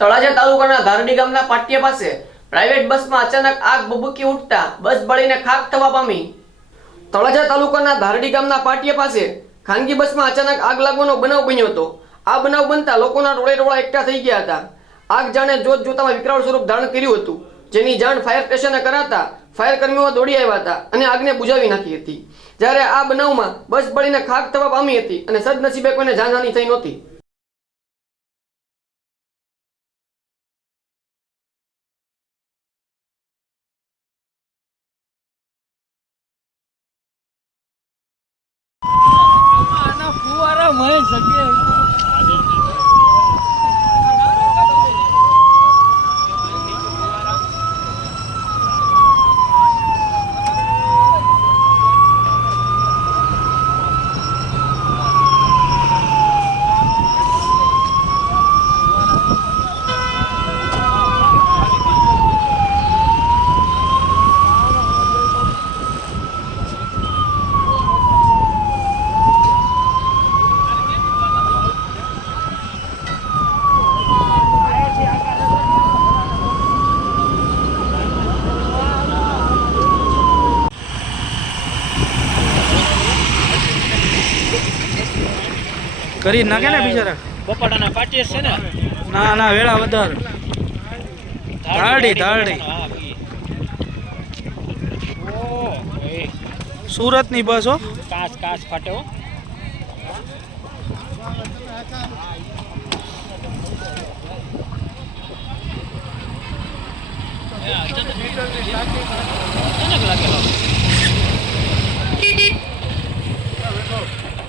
તળાજા તાલુકાના ધારડી ગામના પાટિયા પાસે પ્રાઇવેટ બસમાં અચાનક આગ બબુકી ઉઠતા બસ બળીને ખાક થવા પામી. તળાજા તાલુકાના ધારડી ગામના પાટિયા પાસે ખાનગી બસમાં અચાનક આગ લાગવાનો બનાવ બન્યો હતો. આ બનાવ બનતા લોકોના રોળે રોળા એકઠા થઈ ગયા હતા. આગ જાણે જોત જોતામાં વિકરાળ સ્વરૂપ ધારણ કર્યું હતું. જેની જાણ ફાયર સ્ટેશને કરાતા ફાયર કર્મીઓ દોડી આવ્યા હતા અને આગને બુજાવી નાખી હતી. જ્યારે આ બનાવમાં બસ બળીને ખાક થવા પામી હતી અને સદનસીબે કોઈને જાનહાની થઈ નહોતી. કરી નાખે ને બિચારા? બપાટાના પાટીએ છે ને? ના ના વેળા વધાર. ધારડી, ધારડી. સુરતની સુરતની બસ હો. કાચ કાચ ફાટે હો. લાગેલો.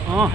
હા